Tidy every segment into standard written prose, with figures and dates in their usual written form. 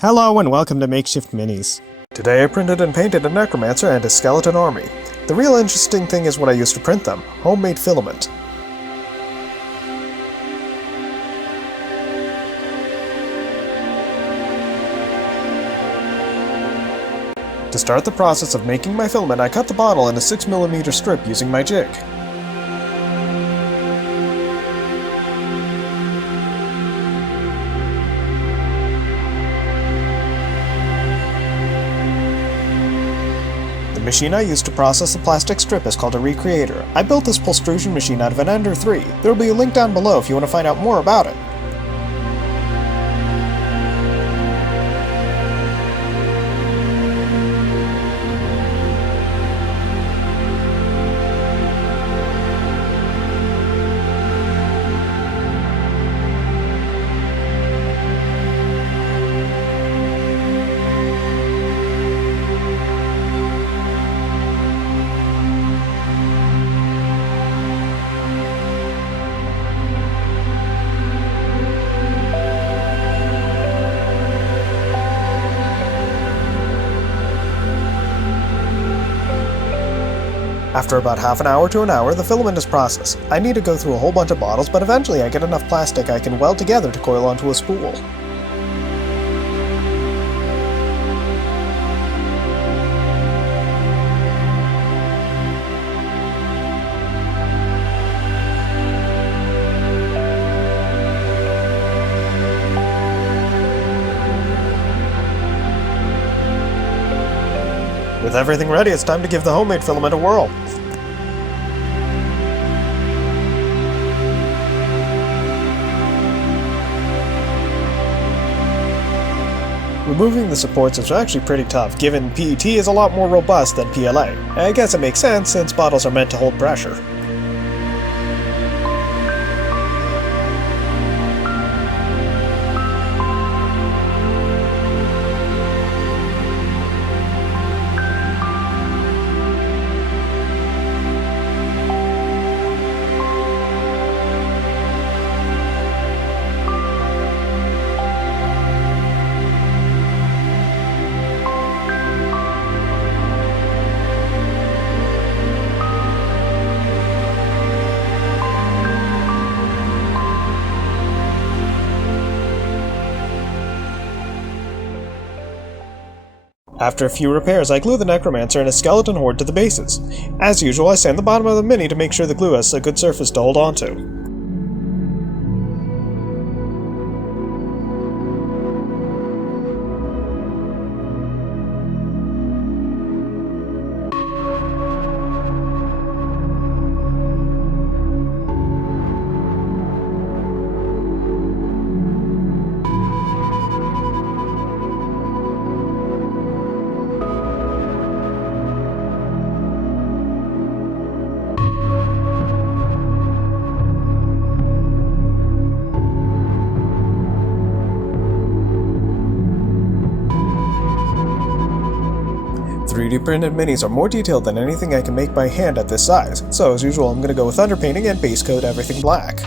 Hello and welcome to Makeshift Minis. Today I printed and painted a necromancer and his skeleton army. The real interesting thing is what I used to print them, homemade filament. To start the process of making my filament, I cut the bottle in a 6mm strip using my jig. The machine I used to process the plastic strip is called a recreator. I built this pultrusion machine out of an Ender 3. There will be a link down below if you want to find out more about it. After about half an hour to an hour, the filament is processed. I need to go through a whole bunch of bottles, but eventually I get enough plastic I can weld together to coil onto a spool. With everything ready, it's time to give the homemade filament a whirl. Removing the supports is actually pretty tough, given PET is a lot more robust than PLA. I guess it makes sense since bottles are meant to hold pressure. After a few repairs, I glue the necromancer and his skeleton horde to the bases. As usual, I sand the bottom of the mini to make sure the glue has a good surface to hold onto. .3D printed minis are more detailed than anything I can make by hand at this size, so as usual I'm going to go with underpainting and base coat everything black.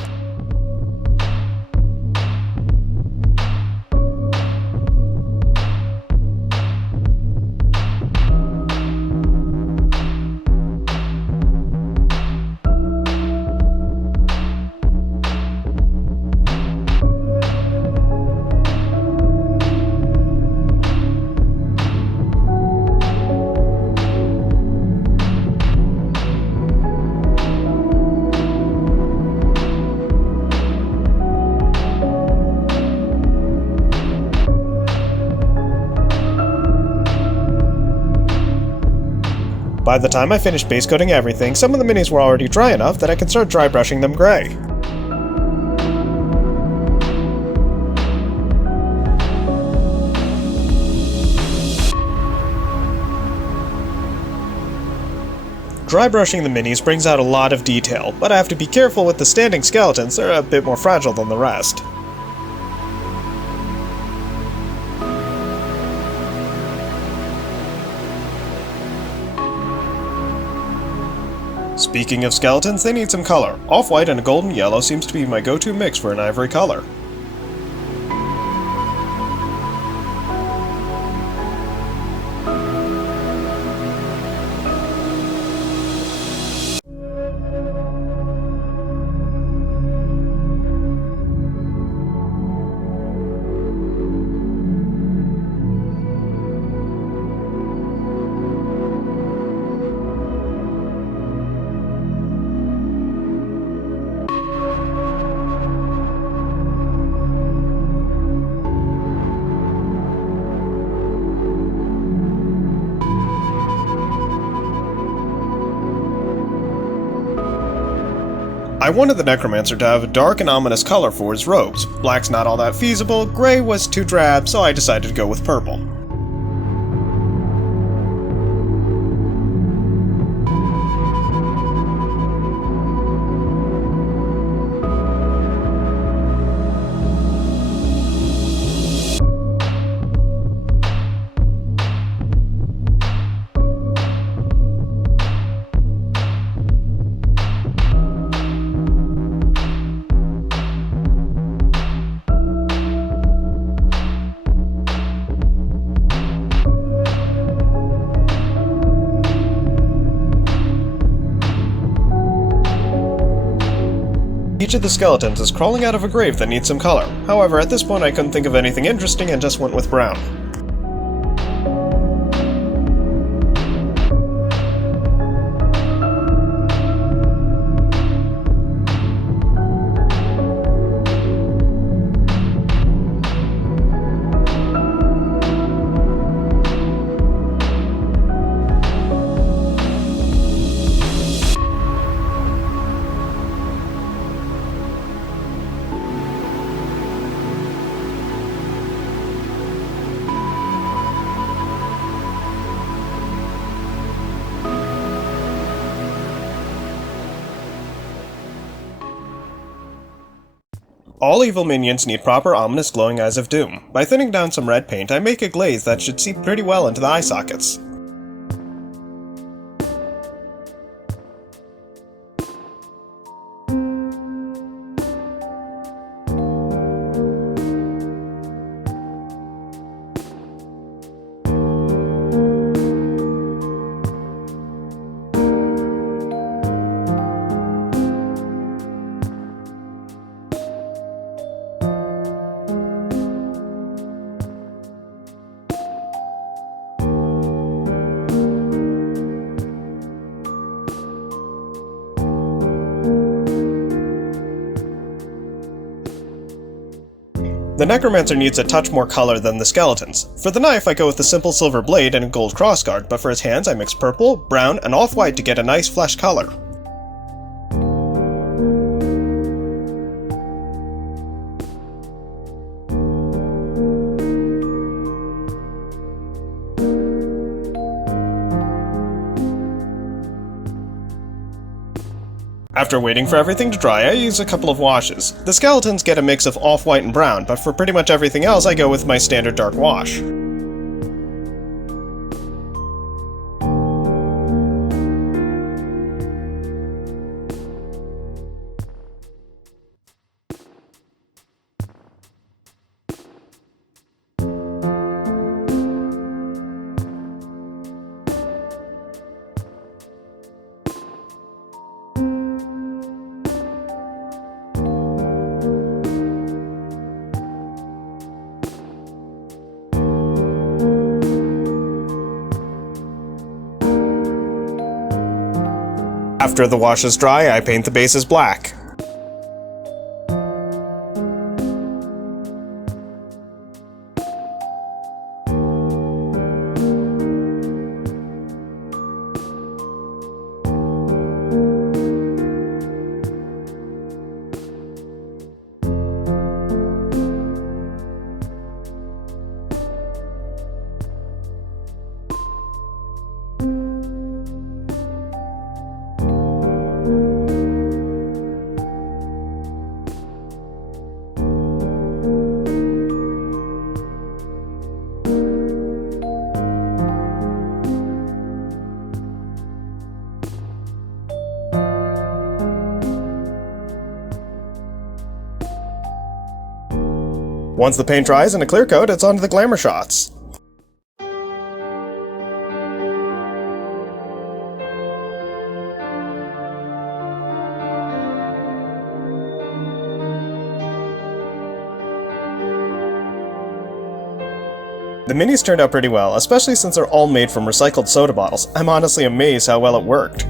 By the time I finished base coating everything, some of the minis were already dry enough that I could start dry brushing them gray. Dry brushing the minis brings out a lot of detail, but I have to be careful with the standing skeletons, they're a bit more fragile than the rest. Speaking of skeletons, they need some color. Off-white and a golden yellow seems to be my go-to mix for an ivory color. I wanted the necromancer to have a dark and ominous color for his robes. Black's not all that feasible, gray was too drab, so I decided to go with purple. Each of the skeletons is crawling out of a grave that needs some color. However, at this point I couldn't think of anything interesting and just went with brown. All evil minions need proper ominous glowing eyes of doom. By thinning down some red paint, I make a glaze that should seep pretty well into the eye sockets. The necromancer needs a touch more color than the skeletons. For the knife, I go with a simple silver blade and a gold crossguard, but for his hands I mix purple, brown, and off-white to get a nice flesh color. After waiting for everything to dry, I use a couple of washes. The skeletons get a mix of off-white and brown, but for pretty much everything else I go with my standard dark wash. After the wash is dry, I paint the bases black. Once the paint dries in a clear coat, it's on to the glamour shots. The minis turned out pretty well, especially since they're all made from recycled soda bottles. I'm honestly amazed how well it worked.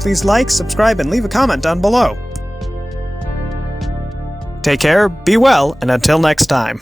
Please like, subscribe, and leave a comment down below. Take care, be well, and until next time.